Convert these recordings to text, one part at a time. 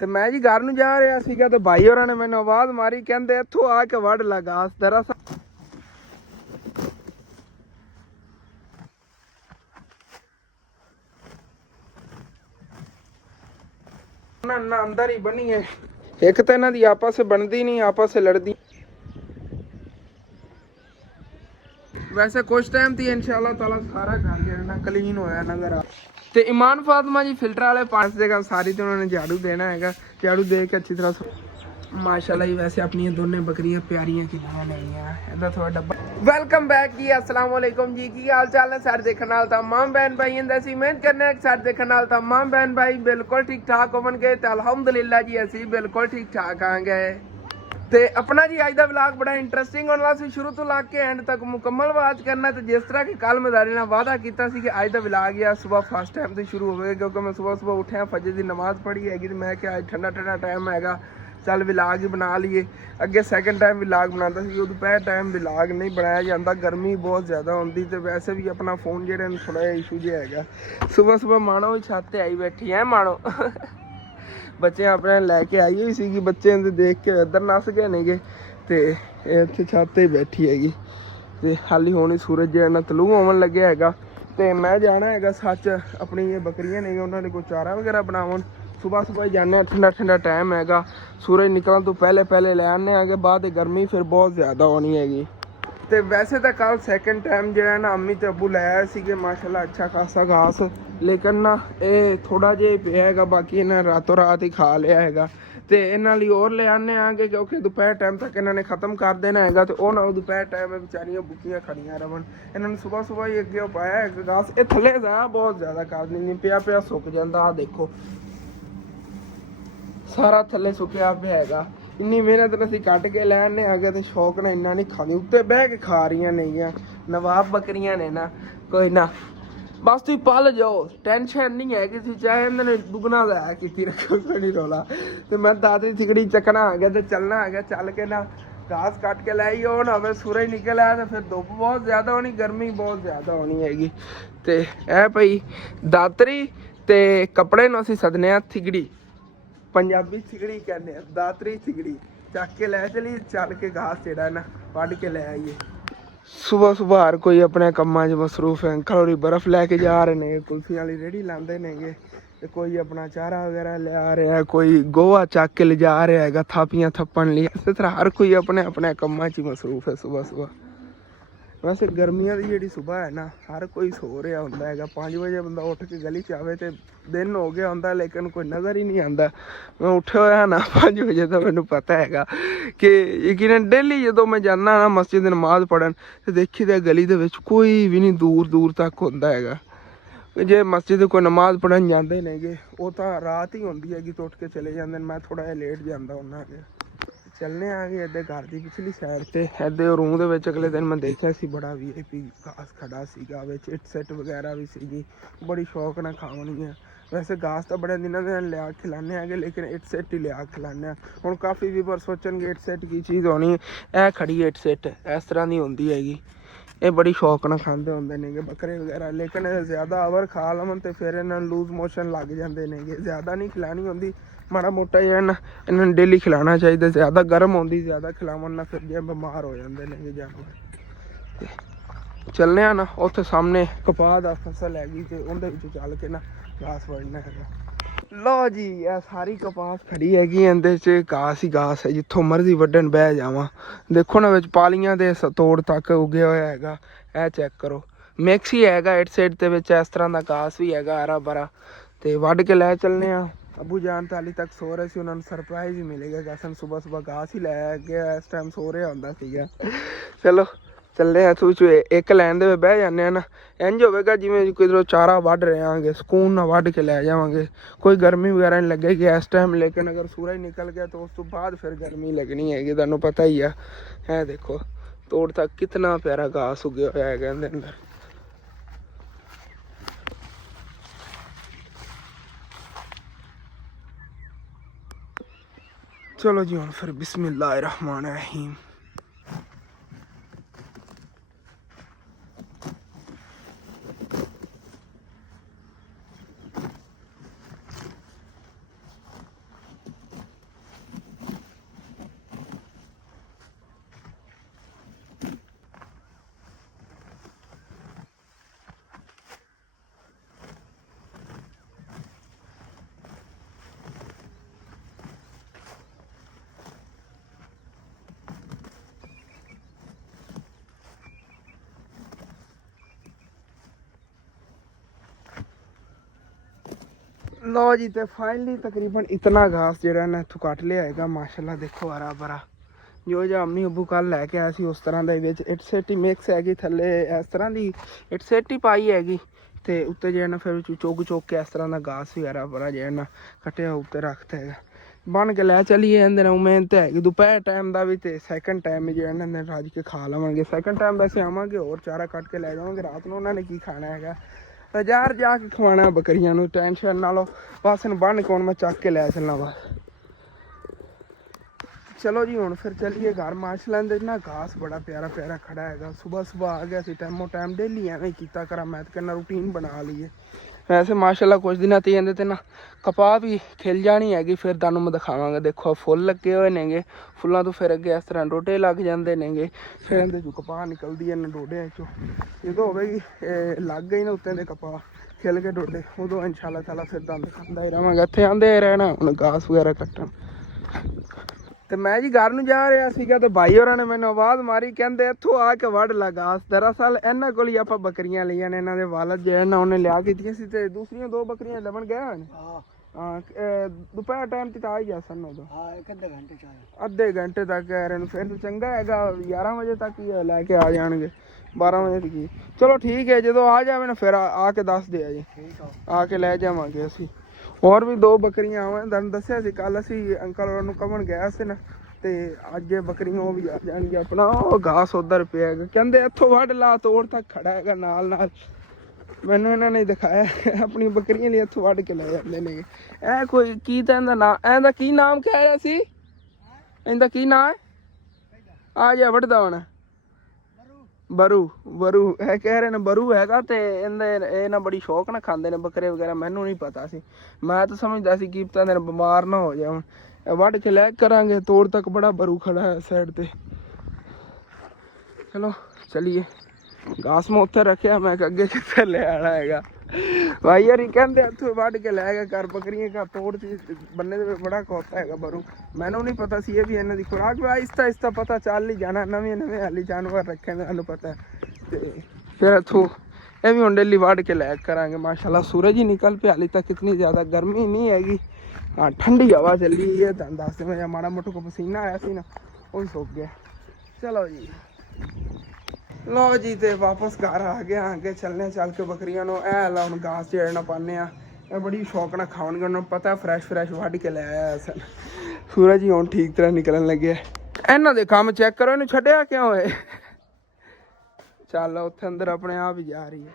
ਤੇ ਮੈਂ ਜੀ ਘਰ ਨੂੰ ਜਾ ਰਿਹਾ ਸੀਗਾ ਤੇ ਭਾਈ ਹੋਰਾਂ ਨੇ ਮੈਨੂੰ ਆਵਾਜ਼ ਮਾਰੀ, ਕਹਿੰਦੇ ਇੱਥੋਂ ਆ ਕੇ ਵੱਢ ਲਾ ਘਾਸ। ਦਰਅਸਲ ना अंदर ही बनी है, एक तो इन्हों की आपस से बनती नहीं, आपस से लड़ती। वैसे कुछ टाइम थी इंशाल्लाह ताला सारा घर जो क्लीन होया नजर आ। ते ईमान फातिमा जी फिल्टर वाले पास देगा सारी, तो उन्होंने झाड़ू देना है, झाड़ू दे के अच्छी तरह माशाल्लाह जी। वैसे अपनी दोनों बकरियां प्यारियां कितनी नहीं है। इधर थोड़ा डब्बा। वेलकम बैक जी, अस्सलाम वालेकुम जी। की हाल चाल है सारे देखने वाले तमाम बहन भाई ऐसी उम्मीद करने सारे देखने वाले तमाम बहन भाई बिल्कुल ठीक ठाक होवणगे ते अल्हम्दुलिल्लाह जी असी बिल्कुल ठीक ठाक आंगे। ਤੇ ਆਪਣਾ ਜੀ ਅੱਜ ਦਾ ਵਲੌਗ ਬੜਾ ਇੰਟਰਸਟਿੰਗ ਹੋਣ ਵਾਲਾ ਸੀ, ਸ਼ੁਰੂ ਤੋਂ ਲਾ ਕੇ ਐਂਡ ਤੱਕ ਮੁਕੰਮਲ ਵਾਚ ਕਰਨਾ। ਤੇ ਜਿਸ ਤਰ੍ਹਾਂ ਕਿ ਕੱਲ ਮੈਂ ਤੁਹਾਡੇ ਨਾਲ ਵਾਅਦਾ ਕੀਤਾ ਸੀ ਕਿ ਅੱਜ ਦਾ ਵਲੌਗ ਆ ਸਵੇਰ ਫਸਟ ਟਾਈਮ ਤੋਂ ਸ਼ੁਰੂ ਹੋਵੇਗਾ, ਕਿਉਂਕਿ ਮੈਂ ਸਵੇਰ ਉੱਠਿਆ ਫਜਰ ਦੀ ਨਮਾਜ਼ ਪੜ੍ਹੀ ਹੈਗੀ ਤੇ ਮੈਂ ਕਿਹਾ ਅੱਜ ਠੰਡਾ ਠੰਡਾ ਟਾਈਮ ਹੈਗਾ, ਚੱਲ ਵਲੌਗ ਹੀ ਬਣਾ ਲਈਏ। ਅੱਗੇ ਸੈਕਿੰਡ ਟਾਈਮ ਵਲੌਗ ਬਣਾਉਂਦਾ ਸੀ, ਉਹ ਦੁਪਹਿਰ ਟਾਈਮ ਵਲੌਗ ਨਹੀਂ ਬਣਾਇਆ ਜਾਂਦਾ, ਗਰਮੀ ਬਹੁਤ ਜ਼ਿਆਦਾ ਹੁੰਦੀ ਤੇ ਵੈਸੇ ਵੀ ਆਪਣਾ ਫੋਨ ਜਿਹੜੇ ਨੂੰ ਥੋੜ੍ਹਾ ਜਿਹਾ ਇਸ਼ੂ ਜਿਹਾ ਹੈਗਾ। ਸਵੇਰ ਮਾਣੋ ਛੱਤ ਤੇ ਆਈ ਬੈਠੀ ਹੈ ਮਾਣੋ ਬੱਚੇ ਆਪਣੇ ਲੈ ਕੇ ਆਈ ਹੋਈ ਸੀਗੀ, ਬੱਚੇ ਦੇ ਦੇਖ ਕੇ ਇੱਧਰ ਨੱਸ ਗਏ ਨੇਗੇ ਤੇ ਇੱਥੇ ਛੱਤ ਤੇ ਬੈਠੀ ਹੈਗੀ। ਤੇ ਹਾਲੀ ਹੁਣ ਸੂਰਜ ਜਿਹੜਾ ਨਾ ਤਲੂ ਆਉਣ ਲੱਗਿਆ ਹੈਗਾ ਤੇ ਮੈਂ ਜਾਣਾ ਹੈਗਾ ਸੱਚ ਆਪਣੀ ਇਹ ਬੱਕਰੀਆਂ ਨੇ ਉਹਨਾਂ ਨੇ ਕੋਈ ਚਾਰਾ ਵਗੈਰਾ ਬਣਾਉਣ। ਸੁਬਾਹ ਹੀ ਜਾਂਦੇ ਹਾਂ, ਠੰਡਾ ਠੰਡਾ ਟਾਈਮ ਹੈਗਾ, ਸੂਰਜ ਨਿਕਲਣ ਤੋਂ ਪਹਿਲੇ ਲੈ ਆਉਂਦੇ ਹੈਗੇ, ਬਾਅਦ ਗਰਮੀ ਫਿਰ ਬਹੁਤ ਜ਼ਿਆਦਾ ਹੋਣੀ ਹੈਗੀ। ਤੇ ਵੈਸੇ ਤਾਂ ਕੱਲ ਸੈਕਿੰਡ ਟਾਈਮ ਜਿਹੜਾ ਨਾ ਅੰਮੀ ਤੇ ਅੱਬੂ ਲੈ ਆਏ ਸੀਗੇ ਮਾਸ਼ਾਅੱਲਾ ਅੱਛਾ ਖਾਸਾ ਘਾਸ, ਲੇਕਿਨ ਨਾ ਇਹ ਥੋੜਾ ਜਿਹਾ ਪਿਆ ਹੈਗਾ, ਬਾਕੀ ਇਹਨਾਂ ਰਾਤੋਂ ਰਾਤ ਹੀ ਖਾ ਲਿਆ ਹੈਗਾ। ਤੇ ਇਹਨਾਂ ਲਈ ਹੋਰ ਲੈ ਆਉਂਦੇ ਆਂਗੇ ਕਿਉਂਕਿ ਦੁਪਹਿਰ ਟਾਈਮ ਤੱਕ ਇਹਨਾਂ ਨੇ ਖਤਮ ਕਰ ਦੇਣਾ ਹੈਗਾ ਤੇ ਉਹ ਨਾ ਦੁਪਹਿਰ ਟਾਈਮ ਵਿਚਾਰੀਆਂ ਬੁੱਕੀਆਂ ਖੜੀਆਂ ਰਵਣ। ਇਹਨਾਂ ਨੂੰ ਸੁਬਾਹ ਹੀ ਅੱਗੇ ਉਹ ਪਾਇਆ ਹੈਗਾ ਘਾਸ, ਇਹ ਥੱਲੇ ਦਾ ਬਹੁਤ ਜ਼ਿਆਦਾ ਕਰ ਦਿੰਦੀ, ਪਿਆ ਸੁੱਕ ਜਾਂਦਾ। ਆਹ ਦੇਖੋ ਸਾਰਾ ਥੱਲੇ ਸੁੱਕਿਆ ਪਿਆ ਹੈਗਾ। ਇੰਨੀ ਮਿਹਨਤ ਨਾਲ ਅਸੀਂ ਕੱਢ ਕੇ ਲੈ ਆਉਂਦੇ ਹੈਗੇ ਤੇ ਸ਼ੌਕ ਨਾਲ ਇੰਨਾ ਨਹੀਂ ਖਾਂਦੀ, ਉੱਤੇ ਬਹਿ ਕੇ ਖਾ ਰਹੀਆਂ ਨੇਗੀਆਂ। ਨਵਾਬ ਬੱਕਰੀਆਂ ਨੇ ਨਾ, ਕੋਈ ਨਾ ਬਸ ਤੁਸੀਂ ਪਲ ਜਾਓ, ਟੈਨਸ਼ਨ ਨਹੀਂ ਹੈ ਕਿਸੇ, ਚਾਹੇ ਇਹਨਾਂ ਨੇ ਦੁਗਣਾ ਲਾਇਆ ਕੀਤੀ ਰੱਖੋ, ਕੋਈ ਰੌਲਾ। ਤੇ ਮੈਂ ਦਾਦੀ ਥਿਕੜੀ ਚੱਕਣਾ ਆ ਗਿਆ ਤੇ ਚੱਲਣਾ ਹੈਗਾ, ਚੱਲ ਕੇ ਨਾ ਘਾਸ ਕੱਟ ਕੇ ਲੈ ਆਈ। ਉਹ ਨਾ ਫਿਰ ਸੂਰਜ ਨਿਕਲ ਆਇਆ ਤੇ ਫਿਰ ਧੁੱਪ ਬਹੁਤ ਜ਼ਿਆਦਾ ਹੋਣੀ, ਗਰਮੀ ਬਹੁਤ ਜ਼ਿਆਦਾ ਹੋਣੀ ਹੈਗੀ। ਤੇ ਇਹ ਪਈ ਦਾਤਰੀ ਤੇ ਕੱਪੜੇ ਨੂੰ ਅਸੀਂ ਸੱਦਨੇ ਆ ਥਿਕੜੀ, ਪੰਜਾਬੀ ਥਿਕੜੀ ਕਹਿੰਦੇ ਆ, ਦਾਤਰੀ ਥਿਕੜੀ। ਚੱਕ ਕੇ ਲੈ ਚਲੀ, ਚੱਲ ਕੇ ਘਾਸ ਜਿਹੜਾ ਨਾ ਵੱਢ ਕੇ ਲੈ ਆਈਏ। ਸੁਬਾਹ ਹਰ ਕੋਈ ਆਪਣੇ ਕੰਮਾਂ 'ਚ ਮਸਰੂਫ ਹੈ। ਅੰਕਲ ਹੋਰੀ ਬਰਫ਼ ਲੈ ਕੇ ਜਾ ਰਹੇ ਨੇ, ਕੁਲਫੀਆਂ ਵਾਲੀ ਰੇਹੜੀ ਲਾਉਂਦੇ ਨੇਗੇ ਤੇ ਕੋਈ ਆਪਣਾ ਚਾਰਾ ਵਗੈਰਾ ਲਿਆ ਰਿਹਾ, ਕੋਈ ਗੋਹਾ ਚੱਕ ਕੇ ਲਿਜਾ ਰਿਹਾ ਹੈਗਾ ਥਾਪੀਆਂ ਥੱਪਣ ਲਈ। ਇਸੇ ਤਰ੍ਹਾਂ ਹਰ ਕੋਈ ਆਪਣੇ ਆਪਣੇ ਕੰਮਾਂ 'ਚ ਹੀ ਮਸਰੂਫ ਹੈ ਸੁਬਾਹ। ਵੈਸੇ ਗਰਮੀਆਂ ਦੀ ਜਿਹੜੀ ਸੁਬਾਹ ਹੈ ਨਾ ਹਰ ਕੋਈ ਸੋ ਰਿਹਾ ਹੁੰਦਾ ਹੈਗਾ। 5 ਵਜੇ ਬੰਦਾ ਉੱਠ ਕੇ ਗਲੀ 'ਚ ਆਵੇ ਤੇ ਦਿਨ ਹੋ ਗਿਆ ਹੁੰਦਾ, ਲੇਕਿਨ ਕੋਈ ਨਜ਼ਰ ਹੀ ਨਹੀਂ ਆਉਂਦਾ। ਮੈਂ ਉੱਠਿਆ ਹੋਇਆ ਨਾ 5 ਵਜੇ ਤਾਂ ਮੈਨੂੰ ਪਤਾ ਹੈਗਾ ਕਿ ਯਕੀਨਨ ਡੇਲੀ ਜਦੋਂ ਮੈਂ ਜਾਂਦਾ ਨਾ ਮਸਜਿਦ ਨਮਾਜ਼ ਪੜ੍ਹਨ ਤੇ ਦੇਖੀ ਤਾਂ ਗਲੀ ਦੇ ਵਿੱਚ ਕੋਈ ਵੀ ਨਹੀਂ ਦੂਰ ਤੱਕ ਹੁੰਦਾ ਹੈਗਾ। ਜੇ ਮਸਜਿਦ ਕੋਈ ਨਮਾਜ਼ ਪੜ੍ਹਨ ਜਾਂਦੇ ਨੇਗੇ ਉਹ ਤਾਂ ਰਾਤ ਹੀ ਹੁੰਦੀ ਹੈਗੀ ਤਾਂ ਉੱਠ ਕੇ ਚਲੇ ਜਾਂਦੇ ਨੇ। ਮੈਂ ਥੋੜ੍ਹਾ ਜਿਹਾ ਲੇਟ ਜਾਂਦਾ ਹੁੰਦਾ ਹੈਗਾ। ਚੱਲਣੇ ਆ ਗਏ ਇੱਧਰ ਘਰ ਦੀ ਪਿਛਲੀ ਸਾਈਡ ਤੇ, ਇੱਧਰ ਰੂਮ ਦੇ ਵਿੱਚ ਅਗਲੇ ਦਿਨ ਮੈਂ ਦੇਖਿਆ ਸੀ ਬੜਾ VIP ਘਾਸ ਖੜਾ ਸੀਗਾ, ਵਿੱਚ ਇੱਟ ਸੈੱਟ ਵਗੈਰਾ ਵੀ ਸੀਗੀ, ਬੜੀ ਸ਼ੌਕ ਨਾਲ ਖਾਵਣੀ ਆ। ਵੈਸੇ ਘਾਸ ਤਾਂ ਬੜੇ ਦਿਨਾਂ ਦੇ ਲਿਆ ਖਿਲਾਉਂਦੇ ਹੈਗੇ, ਲੇਕਿਨ ਇੱਟ ਸੈੱਟ ਹੀ ਲਿਆ ਖਿਲਾਉਂਦੇ ਹਾਂ। ਹੁਣ ਕਾਫੀ ਵੀਵਰ ਸੋਚਣਗੇ ਇੱਟ ਸੈੱਟ ਕੀ ਚੀਜ਼ ਹੋਣੀ, ਇਹ ਖੜੀ ਇੱਟ ਸੈੱਟ ਇਸ ਤਰ੍ਹਾਂ ਦੀ ਹੁੰਦੀ ਹੈਗੀ, ਇਹ ਬੜੀ ਸ਼ੌਕ ਨਾਲ ਖਾਂਦੇ ਹੁੰਦੇ ਨੇਗੇ ਬੱਕਰੇ ਵਗੈਰਾ। ਲੇਕਿਨ ਜ਼ਿਆਦਾ ਅਵਰ ਖਾ ਲਵਣ ਤੇ ਫਿਰ ਇਹਨਾਂ ਨੂੰ ਲੂਜ਼ ਮੋਸ਼ਨ ਲੱਗ ਜਾਂਦੇ ਨੇਗੇ। ਜ਼ਿਆਦਾ ਨਹੀਂ ਖਿਲਾਣੀ ਹੁੰਦੀ, ਮਾੜਾ ਮੋਟਾ ਜਿਹਾ ਇਹਨਾਂ ਨੂੰ ਡੇਲੀ ਖਿਲਾਉਣਾ ਚਾਹੀਦਾ। ਜ਼ਿਆਦਾ ਗਰਮ ਹੁੰਦੀ, ਜ਼ਿਆਦਾ ਖਿਲਾਵਣ ਨਾਲ ਫਿਰ ਜੇ ਬਿਮਾਰ ਹੋ ਜਾਂਦੇ ਨੇਗੇ ਜਾਨਵਰ। ਚੱਲਦੇ ਆ ਨਾ ਉੱਥੇ ਸਾਹਮਣੇ ਕਪਾਹ ਦਾ ਫਸਲ ਹੈਗੀ ਤੇ ਉਹਦੇ ਵਿੱਚ ਚੱਲ ਕੇ ਨਾ ਘਾਸ ਵੱਢਣਾ ਹੈਗਾ। ਲਓ ਜੀ ਇਹ ਸਾਰੀ ਕਪਾਸ ਖੜੀ ਹੈਗੀ, ਇਹਦੇ 'ਚ ਘਾਸ ਹੀ ਘਾਸ ਹੈ, ਜਿੱਥੋਂ ਮਰਜ਼ੀ ਵੱਢਣ ਬਹਿ ਜਾਵਾਂ। ਦੇਖੋ ਨਾ ਵਿੱਚ ਪਾਲੀਆਂ ਦੇ ਤੋੜ ਤੱਕ ਉੱਗਿਆ ਹੋਇਆ ਹੈਗਾ, ਇਹ ਚੈੱਕ ਕਰੋ। ਮਿਕਸ ਹੀ ਹੈਗਾ ਇੱਟ ਸਾਈਡ ਦੇ ਵਿੱਚ, ਇਸ ਤਰ੍ਹਾਂ ਦਾ ਘਾਸ ਵੀ ਹੈਗਾ ਹਰਾ ਭਰਾ। ਤੇ ਵੱਢ ਕੇ ਲੈ ਚੱਲਦੇ ਹਾਂ। ਅੱਬੂ ਜਾਨ ਤਾਂ ਹਾਲੇ ਤੱਕ ਸੋ ਰਹੇ ਸੀ, ਉਹਨਾਂ ਨੂੰ ਸਰਪ੍ਰਾਈਜ਼ ਹੀ ਮਿਲੇਗਾ ਕਿ ਅਸਾਂ ਸੁਬਾਹ ਘਾਸ ਹੀ ਲੈ ਗਿਆ, ਇਸ ਟਾਈਮ ਸੋ ਰਿਹਾ ਹੁੰਦਾ ਸੀਗਾ। ਚਲੋ ਚੱਲੇ ਆ ਤੂੰ ਇੱਕ ਲੈਣ ਦੇ ਬਹਿ ਜਾਂਦੇ ਆ ਨਾ, ਇੰਝ ਹੋਵੇਗਾ ਜਿਵੇਂ ਕਿਧਰੋਂ ਚਾਰਾ ਵੱਢ ਰਹੇ ਆਂਗੇ, ਸਕੂਨ ਨਾਲ ਵੱਢ ਕੇ ਲੈ ਜਾਵਾਂਗੇ, ਕੋਈ ਗਰਮੀ ਵਗੈਰਾ ਨਹੀਂ ਲੱਗੇਗੀ ਇਸ ਟਾਈਮ। ਲੇਕਿਨ ਅਗਰ ਸੂਰਜ ਨਿਕਲ ਗਿਆ ਤਾਂ ਉਸ ਤੋਂ ਬਾਅਦ ਫਿਰ ਗਰਮੀ ਲੱਗਣੀ ਹੈਗੀ, ਤੁਹਾਨੂੰ ਪਤਾ ਹੀ ਆ। ਇਹ ਦੇਖੋ ਤੋੜ ਤੱਕ ਕਿਤਨਾ ਪਿਆਰਾ ਘਾਸ ਉੱਗਿਆ ਹੋਇਆ ਹੈਗਾ ਇਹਦੇ ਅੰਦਰ। ਚਲੋ ਜੀ ਹੁਣ ਫਿਰ ਬਿਸਮਿल्लाह रहमान रहीम। लो जी ते फाइनली तकरीबन इतना घास जो ना इतों कट लिया है माशाल्लाह। देखो हरा भरा जो जो अम्मी अबू कल लैके आए सी उस तरह के इट सेटी मिक्स हैगी थले इस तरह की इट सेटी पाई हैगी ते उत्ते जो है ना फिर चुग चुग के इस तरह का घास भी हरा भरा जो है ना कट्टिया उत्ते रखता है बन के लै चलीए अंदर उम्मीद तो है दोपहर टाइम का भी तो सैकंड टाइम जो है ना रज के खा लवेंगे। सैकंड टाइम वैसे आवांगे और चारा कट के लै जावांगे रात को उन्होंने की खाना है बाजार जाके खवाना बकरियां नूं टेंशन ना लो बस इन बन के मैं चक के लै चलना बस। चलो जी हुण फिर चलिए घर माशाल्लाह अंदर ना घास बड़ा प्यारा प्यारा खड़ा है सुबह सुबह आ गया सी टाइमों टाइम डेली एवं किया करा मैं तो कहना रूटीन बना लीए। वैसे माशाल्लाह कुछ दिन ते इहदे ते ना कपाह भी खिल जानी हैगी फिर तुहानूं मैं दिखावांगा। देखो फुल लगे हुए नेगे फुल्लां तो फिर अगे इस तरह डोडे लग जाते नेगे फिर इहदे चों कपाह निकलदी है डोडियां चों जो होगी लग गई ना उत्ते दे कपाह खिल के डोडे उदों इंशाल्लाह ताला फिर तुहानूं दिखांदा ही रहांगा। इत्थे आंदे रहना हुण घास वगैरह कट्टण। तो मैं जी घर नूं जा रहा सीगा तो भाई होरां ने मैनूं आवाज़ मारी कहंदे इत्थों आके वढ़ ला घास। दरअसल इन्हां कोल ही आपां बकरियां लईआं ने इन्हां दे वालद जो है ना उन्हें लिया कीतियां सी ते दूसरियां दो बकरियां लभण गए हन। हाँ दोपहर टाइम तक आ ही जा सन उदों अद्धे घंटे तक कह रहे फिर तो चंगा हैगा 11 बजे तक ही लैके आ जाएंगे 12 बजे तक ही। चलो ठीक है जो आ जाए ना फिर आके दस दिया जी आके लै जावांगे असीं। और भी दो बकरियां आवन तुहानूं दस्सिया सी कल असीं अंकल होरां नूं कमन गया सी ना ते अज बकरियां वो भी आ जाएंगी अपना वो घास उधर पिया है कहंदे इत्थों वढ़ ला तोड़ तक खड़ा है नाल नाल मैनूं इन्हां ने दिखाया अपनी बकरियां लिए इत्थों वढ़ के लै जांदे ने। ए कोई की तां इहदा नाम इहदा की नाम कह रहा सी इहदा की नाम है आ जा वढ़दा हुण बरू बरू है कह रहे ने बरू हैगा ते इहदे ना बड़ी शौक ना खांदे ने बकरे वगैरह मैनूं नहीं पता सी मैं तो समझदा सी कि पता नहीं बीमार ना हो जाए वढ़ के लै करांगे तोड़ तक बड़ा बरू खड़ा है साइड ते। चलो चलिए घास मैं उत्थे रखिया मैं अगे कित्थे ले आना हैगा भाई यार कहते इत्थों वढ़ के लै गया कर बकरियां का तोड़ बन्ने दे बड़ा खोता है बरू मैनूं नहीं पता सी ये भी इन्हां दी खुराक आहिस्ता आहिस्ता पता चल ही जाना नवे नवे हाली जानवर रखे ने सानूं पता है ते फिर इत्थों ये भी हुण डेली वढ़ के लै करांगे। माशाल्लाह सूरज ही निकल पे हाली तक इतनी ज़्यादा गर्मी नहीं हैगी हाँ ठंडी हवा चली है दस में माड़ा मोटा को पसीना आया सी ना वो भी सुक गया। चलो जी लो जी तो वापस घर आ गया अगे चलने चल के बकरियां ए ला हम घास जेड़ना पाने बड़ी शौक ना खाओगे उन्होंने पता फ्रैश फ्रैश वढ़ के ले आया सन। सूरज ही हुण ठीक तरह निकलन लगे इन्हां दे काम चेक करो इन्हूं छड्डिया क्यों है चल उत्थे अंदर अपने आप ही जा रही है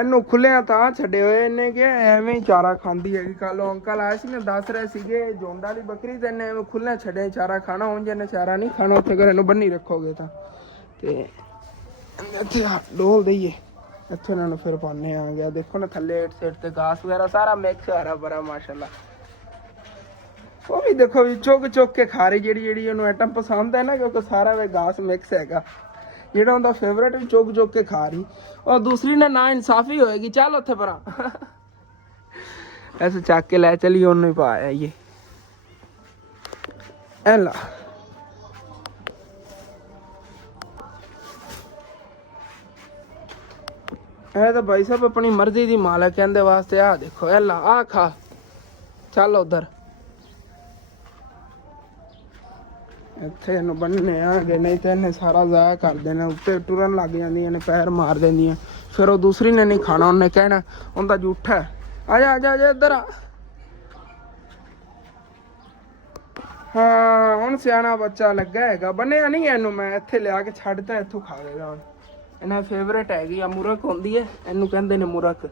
इनू खुलिया तां छड्डे होए इन्हें कि एवें ही चारा खांदी है। कल अंकल आए सी ना दस रहे सीगे जोंडा वाली बकरी तो इन्हें एवें खुलिया छड्डे चारा खाना उंज इन्हें चारा नहीं खाना उत्थे अगर इन्हूं बन्नी रखोगे तो इत्थे डोल दईए इत्थे इन्होंने फिर पाने आ गया। देखो ना थले इट सेट ते घास वगैरह सारा मिक्स हरा भरा माशाल्लाह। वो भी देखो भी चुग चुग के खा रही जी आइटम पसंद है ना क्योंकि सारा वे घास मिक्स हैगा जेड़ा उनका फेवरेट भी चुग चुग के खा रही और दूसरी ने ना इंसाफी होएगी चल उत्थे परा ऐसे चक के लै चलिए उन्होंने ही पाया ये एला है तो भाई साहब अपनी मर्जी की मालक कहते वास्ते आ देखो एला आ खा चल उधर इत्थे इन्हूं बन्ने आ गए नहीं तो इन्हें सारा ज़ाया कर देना उत्ते टुरन लग जांदियां ने पैर मार देंदियां फिर वो दूसरी ने नहीं खाना उन्हें कहना उनका झूठा है आजा आजा आजा इधर आ। हाँ हुण सियाना बच्चा लगा हैगा बन्निया नहीं है इनू मैं इत्थे लिया के छड्डता इत्थों खावेगा हुण इन्हें फेवरेट हैगी आ मुरक होंदी है इनू कहंदे ने मुरक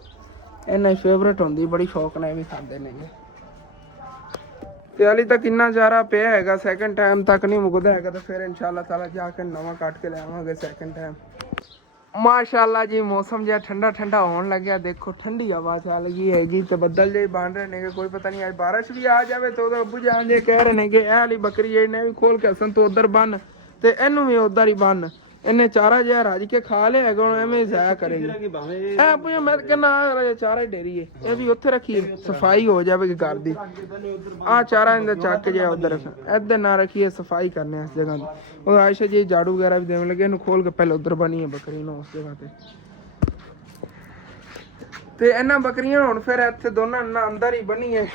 इन्हें फेवरेट होंदी बड़ी शौक नाल भी खांदे ने ते हाली तक इन्ना चारा पिया हैगा सैकंड टाइम तक नहीं मुकदा हैगा तो फिर इंशाल्लाह ताला जाके नवा कट के लियावांगे सैकंड टाइम। माशाल्लाह जी मौसम जो ठंडा ठंडा होने लग गया देखो ठंडी हवा चल गई हैगी तो बदल जे बन रहे ने कोई पता नहीं आज बारिश भी आ जाए तो अब्बू जान जे कह रहे हैं कि ए वाली बकरी इन्हें भी खोल के हसन तो उधर बन ते इनू भी उधर ही बन इन्हें चारा जहा रज के खा लिया है एवं जाया करेगी मैं कहना चारा ही डेरी है ये भी उत्थे रखिए सफाई हो जाएगी घर की आ चारा इनका चक जहा उधर इधर ना रखिए सफाई करने इस जगह और आयशा जी झाड़ू वगैरह भी देने लगे इन्हू खोल के पहले उधर बनी है बकरी उस जगह पे ਤੇ ਇਹਨਾਂ ਬੱਕਰੀਆਂ ਹੁਣ ਫਿਰ ਇੱਥੇ ਦੋਨਾਂ ਨਾਲ ਅੰਦਰ ਹੀ ਬਣੀਏ।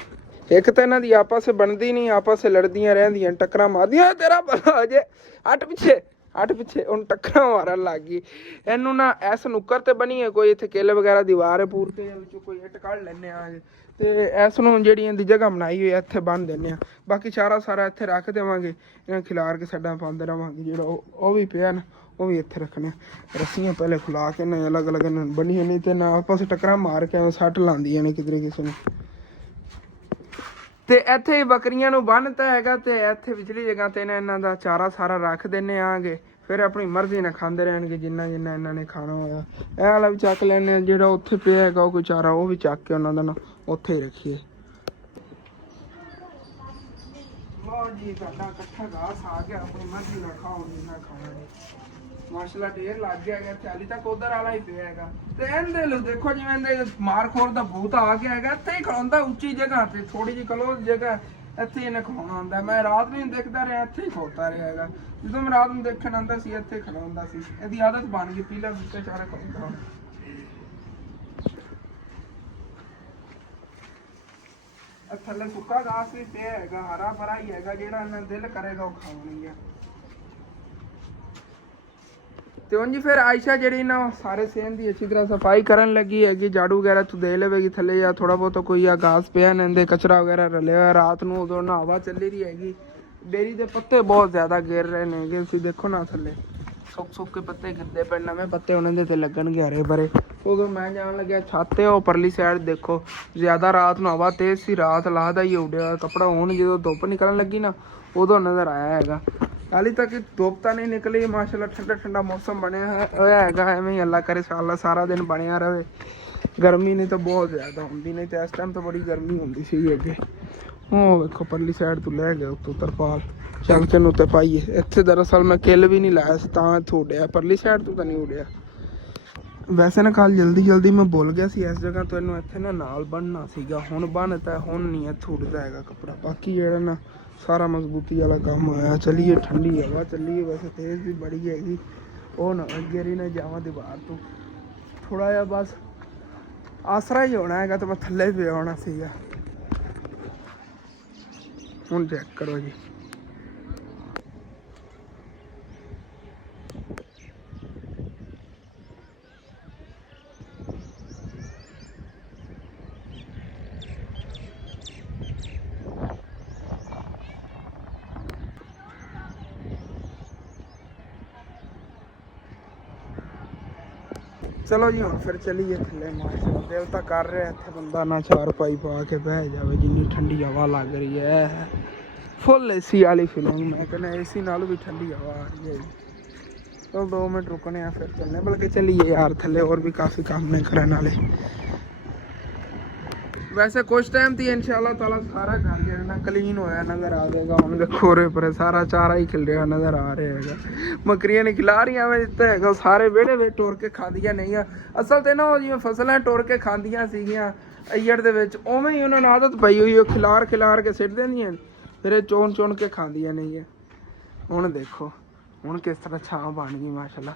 ਇੱਕ ਤਾਂ ਇਹਨਾਂ ਦੀ ਆਪਸ ਬਣਦੀ ਨਹੀਂ, ਆਪਸ ਲੜਦੀਆਂ ਰਹਿੰਦੀਆਂ, ਟੱਕਰਾਂ ਮਾਰਦੀਆਂ। ਤੇਰਾ ਭਲਾ ਅਜੇ ਹਟ ਪਿੱਛੇ ਹੁਣ ਟੱਕਰਾਂ ਮਾਰਨ ਲੱਗ ਗਈ। ਇਹਨੂੰ ਨਾ ਇਸ ਨੁੱਕਰ ਤੇ ਬਣੀਏ ਕੋਈ, ਇੱਥੇ ਕਿੱਲ ਵਗੈਰਾ ਦੀਵਾਰ ਹੈ ਪੂਰ ਤੇ, ਵਿੱਚੋਂ ਕੋਈ ਇੱਟ ਕੱਢ ਲੈਂਦੇ ਆ ਤੇ ਇਸ ਨੂੰ ਜਿਹੜੀ ਇਹਦੀ ਜਗ੍ਹਾ ਬਣਾਈ ਹੋਈ ਇੱਥੇ ਬੰਨ ਦਿੰਦੇ ਆ। ਬਾਕੀ ਚਾਰਾ ਸਾਰਾ ਇੱਥੇ ਰੱਖ ਦੇਵਾਂਗੇ, ਇਹਨਾਂ ਖਿਲਾਰ ਕੇ ਛੱਡਾਂ ਪਾਉਂਦੇ ਰਹਾਂਗੇ। ਜਿਹੜਾ ਉਹ ਵੀ ਪਿਆ ਨਾ ਉਹ ਵੀ ਇੱਥੇ ਰੱਖਣੇ। ਰੱਸੀਆਂ ਪਹਿਲੇ ਖੁਲਾ ਕੇ ਨਾ ਅਲੱਗ ਅਲੱਗ ਬਣੀ ਨਹੀਂ ਤੇ ਨਾ ਆਪਸ ਟੱਕਰਾਂ ਮਾਰ ਕੇ ਸੱਟ ਲਾਉਂਦੀਆਂ ਨੇ ਕਿਧਰੇ ਕਿਸੇ ਨੂੰ। ਤੇ ਇੱਥੇ ਬੱਕਰੀਆਂ ਨੂੰ ਬੰਨ੍ਹਤਾ ਹੈਗਾ ਤੇ ਇੱਥੇ ਵਿਚਲੀ ਜਗ੍ਹਾ ਤੇ ਇਹਨਾਂ ਦਾ ਚਾਰਾ ਸਾਰਾ ਰੱਖ ਦਿੰਦੇ ਆਂਗੇ। ਫਿਰ ਆਪਣੀ ਮਰਜ਼ੀ ਨਾਲ ਖਾਂਦੇ ਰਹਿਣਗੇ ਜਿੰਨਾ ਜਿੰਨਾ ਇਹਨਾਂ ਨੇ ਖਾਣਾ ਹੋਇਆ। ਇਹ ਵਾਲਾ ਵੀ ਚੱਕ ਲੈਂਦੇ ਹਾਂ, ਜਿਹੜਾ ਉੱਥੇ ਪਿਆ ਹੈਗਾ ਉਹ ਕੋਈ ਚਾਰਾ ਉਹ ਵੀ ਚੱਕ ਕੇ ਉਹਨਾਂ ਦਾ ਨਾ ਉੱਥੇ ਹੀ ਰੱਖੀਏ। ਲਓ ਜੀ ਤੁਹਾਡਾ ਇਕੱਠਾ ਘਾਸ ਆ ਗਿਆ, ਆਪਣੀ ਮਰਜ਼ੀ ਨਾਲ ਖਾਓ ਜਿੰਨਾ ਖਾਣਾ ਜੀ। ਮਾਸ਼ਾਅੱਲਾ ਢੇਰ ਲੱਗ ਗਿਆ ਹੈਗਾ, ਚਾਲੀ ਤੱਕ ਉਧਰ ਵਾਲਾ ਹੀ ਪਿਆ ਹੈਗਾ। ਤੇ ਇਹਦੇ ਲੋ ਦੇਖੋ ਜਿਵੇਂ ਇਹਦੇ ਮਾਰਖੋਰ ਦਾ ਭੂਤ ਆ ਗਿਆ ਹੈਗਾ। ਇੱਥੇ ਹੀ ਖੜਾਉਂਦਾ ਉੱਚੀ ਜਗ੍ਹਾ ਤੇ, ਥੋੜੀ ਜਿਹੀ ਕਲੋਜ਼ ਜਗ੍ਹਾ, ਇੱਥੇ ਇਹਨੇ ਖਵਾਉਣਾ ਹੁੰਦਾ। ਮੈਂ ਰਾਤ ਨੂੰ ਦੇਖਦਾ ਰਿਹਾ, ਇੱਥੇ ਹੀ ਖੋਤਾ ਰਿਹਾ ਹੈਗਾ। ਜਦੋਂ ਮੈਂ ਰਾਤ ਨੂੰ ਦੇਖਣ ਆਉਂਦਾ ਸੀ ਇੱਥੇ ਖੜਾ ਹੁੰਦਾ ਸੀ। ਇਹਦੀ ਆਦਤ ਬਣ ਗਈ, ਪੀਲਾ ਬੁੱਤੇ ਚਾਰੇ ਖੋਤਾ। ਥੱਲੇ ਸੁੱਕਾ ਘਾਸ ਵੀ ਪਿਆ ਹੈਗਾ, ਹਰਾ ਭਰਾ ਹੀ ਹੈਗਾ, ਜਿਹੜਾ ਇਹਨਾਂ ਦਿਲ ਕਰੇਗਾ ਉਹ ਖਾਣੀ ਹੈ। ਤੇ ਉਂਝ ਫਿਰ ਆਇਸ਼ਾ ਜਿਹੜੀ ਨਾ ਸਾਰੇ ਸੇਮ ਦੀ ਅੱਛੀ ਤਰ੍ਹਾਂ ਸਫਾਈ ਕਰਨ ਲੱਗੀ ਹੈਗੀ। ਝਾੜੂ ਵਗੈਰਾ ਤੂੰ ਦੇ ਲਵੇਗੀ ਥੱਲੇ, ਜਾਂ ਥੋੜਾ ਬਹੁਤ ਕੋਈ ਆ ਘਾਸ ਪਿਆ ਨੰਦੇ ਕਚਰਾ ਵਗੈਰਾ ਰਲਿਆ ਹੋਇਆ। ਰਾਤ ਨੂੰ ਉਦੋਂ ਨਾ ਹਵਾ ਚੱਲੀ ਰਹੀ ਹੈਗੀ, ਬੇਰੀ ਦੇ ਪੱਤੇ ਬਹੁਤ ਜ਼ਿਆਦਾ ਗਿਰ ਰਹੇ ਨੇ ਹੈਗੇ। ਤੁਸੀਂ ਦੇਖੋ ਨਾ ਥੱਲੇ ਸੁੱਕ ਕੇ ਪੱਤੇ ਗਿਰਦੇ ਪਏ, ਨਵੇਂ ਪੱਤੇ ਉਹਨਾਂ ਦੇ ਤੇ ਲੱਗਣਗੇ ਹਰੇ ਭਰੇ। ਉਦੋਂ ਮੈਂ ਜਾਣ ਲੱਗਿਆ ਛੱਤ ਤੇ, ਉਹ ਪਰਲੀ ਸਾਈਡ ਦੇਖੋ ਜ਼ਿਆਦਾ ਰਾਤ ਨੂੰ ਹਵਾ ਤੇਜ਼ ਸੀ, ਰਾਤ ਲਾਹਦਾ ਹੀ ਉੱਡਿਆ ਕੱਪੜਾ। ਹੁਣ ਜਦੋਂ ਧੁੱਪ ਨਿਕਲਣ ਲੱਗੀ ਨਾ ਉਦੋਂ ਨਜ਼ਰ ਆਇਆ ਹੈਗਾ। ਹਾਲੀ ਤੱਕ ਧੁੱਪ ਤਾਂ ਨਹੀਂ ਨਿਕਲੀ, ਮਾਸ਼ਾਅੱਲਾ ਠੰਡਾ ਠੰਡਾ ਮੌਸਮ ਬਣਿਆ ਹੋਇਆ ਹੈਗਾ। ਐਵੇਂ ਹੀ ਅੱਲਾ ਕਰੇ ਸਾਰਾ ਦਿਨ ਬਣਿਆ ਰਵੇ। ਗਰਮੀ ਨਹੀਂ ਤਾਂ ਬਹੁਤ ਜ਼ਿਆਦਾ ਹੁੰਦੀ, ਨਹੀਂ ਤਾਂ ਇਸ ਟਾਈਮ ਤਾਂ ਬੜੀ ਗਰਮੀ ਹੁੰਦੀ ਸੀ ਅੱਗੇ। ਉਹ ਵੇਖੋ ਪਰਲੀ ਸਾਈਡ ਤੋਂ ਲੈ ਗਿਆ ਉੱਤੋਂ ਤਰਪਾਲ ਚੱਲ ਕੇ ਨੂੰ ਤੇ ਪਾਈਏ। ਇੱਥੇ ਦਰਅਸਲ ਮੈਂ ਕਿੱਲ ਵੀ ਨਹੀਂ ਲਾਇਆ ਸੀ ਤਾਂ ਇੱਥੋਂ ਉੱਡਿਆ, ਪਰਲੀ ਸਾਈਡ ਤੋਂ ਤਾਂ ਨਹੀਂ ਉੱਡਿਆ। ਵੈਸੇ ਨਾ ਕੱਲ ਜਲਦੀ ਮੈਂ ਭੁੱਲ ਗਿਆ ਸੀ ਇਸ ਜਗ੍ਹਾ ਤੋਂ ਇਹਨੂੰ ਇੱਥੇ ਨਾ ਨਾਲ ਬੰਨ੍ਹਣਾ ਸੀਗਾ। ਹੁਣ ਬੰਨ੍ਹਤਾ, ਹੁਣ ਨਹੀਂ ਇੱਥੋਂ ਉੱਡਦਾ ਹੈਗਾ ਕੱਪੜਾ। ਬਾਕੀ ਜਿਹੜਾ ਨਾ ਸਾਰਾ ਮਜ਼ਬੂਤੀ ਵਾਲਾ ਕੰਮ ਹੋਇਆ। ਚਲੀਏ ਠੰਡੀ ਹਵਾ ਚੱਲੀਏ, ਵੈਸੇ ਤੇਜ਼ ਵੀ ਬੜੀ ਹੈਗੀ। ਉਹ ਨਾ ਗਿਰੀ ਨਾ ਜਾਵਾਂ ਦੀਵਾਰ ਤੋਂ, ਥੋੜਾ ਜਿਹਾ ਬਸ ਆਸਰਾ ਹੀ ਹੋਣਾ ਹੈਗਾ ਤੇ ਮੈਂ ਥੱਲੇ ਪਿਆ ਹੋਣਾ ਸੀਗਾ। ਹੁਣ ਚੈੱਕ ਕਰੋ ਜੀ, ਚਲੋ ਜੀ ਹੁਣ ਫਿਰ ਚੱਲੀਏ ਥੱਲੇ। ਮਾਸ਼ਾਅੱਲਾ ਦਿਲ ਤਾਂ ਕਰ ਰਿਹਾ ਇੱਥੇ ਬੰਦਾ ਨਾ ਚਾਰ ਪਾਈ ਪਾ ਕੇ ਬਹਿ ਜਾਵੇ, ਜਿੰਨੀ ਠੰਡੀ ਹਵਾ ਲੱਗ ਰਹੀ ਹੈ। ਫੁੱਲ ਏਸੀ ਵਾਲੀ ਫੀਲਿੰਗ, ਮੈਂ ਕਹਿੰਦਾ ਏਸੀ ਨਾਲੋਂ ਵੀ ਠੰਡੀ ਹਵਾ ਆ ਰਹੀ ਹੈ। ਚਲੋ 2 ਮਿੰਟ ਰੁਕਣੇ ਆ ਫਿਰ ਚੱਲਣੇ, ਬਲਕਿ ਚੱਲੀਏ ਯਾਰ ਥੱਲੇ ਹੋਰ ਵੀ ਕਾਫੀ ਕੰਮ ਨੇ ਕਰਨ ਵਾਲੇ। ਵੈਸੇ ਕੁਛ ਟਾਈਮ ਤੀ ਇਨਸ਼ਾਅੱਲਾ ਤਾਲਾ ਸਾਰਾ ਘਰ ਜਿਹੜਾ ਨਾ ਕਲੀਨ ਹੋਇਆ ਨਜ਼ਰ ਆ ਜਾਏਗਾ। ਹੁਣ ਦੇਖੋ ਉਰੇ ਪਰੇ ਸਾਰਾ ਚਾਰਾ ਹੀ ਖਿਲ ਰਿਹਾ ਨਜ਼ਰ ਆ ਰਿਹਾ ਹੈਗਾ। ਬੱਕਰੀਆਂ ਨੇ ਖਿਲਾ ਰਹੀਆਂ ਮੈਂ ਦਿੱਤਾ ਹੈਗਾ, ਸਾਰੇ ਵਿਹੜੇ ਵਿੱਚ ਟੁਰ ਕੇ ਖਾਂਦੀਆਂ ਨਹੀਂ ਆ। ਅਸਲ ਤੇ ਨਾ ਉਹ ਜਿਵੇਂ ਫਸਲਾਂ ਟੁਰ ਕੇ ਖਾਂਦੀਆਂ ਸੀਗੀਆਂ ਅਈੜ ਦੇ ਵਿੱਚ, ਉਵੇਂ ਹੀ ਉਹਨਾਂ ਨੂੰ ਆਦਤ ਪਈ ਹੋਈ, ਉਹ ਖਿਲਾਰ ਕੇ ਸਿੱਟ ਦਿੰਦੀਆਂ, ਫਿਰ ਇਹ ਚੁਣ ਕੇ ਖਾਂਦੀਆਂ ਨਹੀਂ। ਹੁਣ ਦੇਖੋ ਹੁਣ ਕਿਸ ਤਰ੍ਹਾਂ ਛਾਂ ਬਣ ਗਈ ਮਾਸ਼ਾਅੱਲਾ।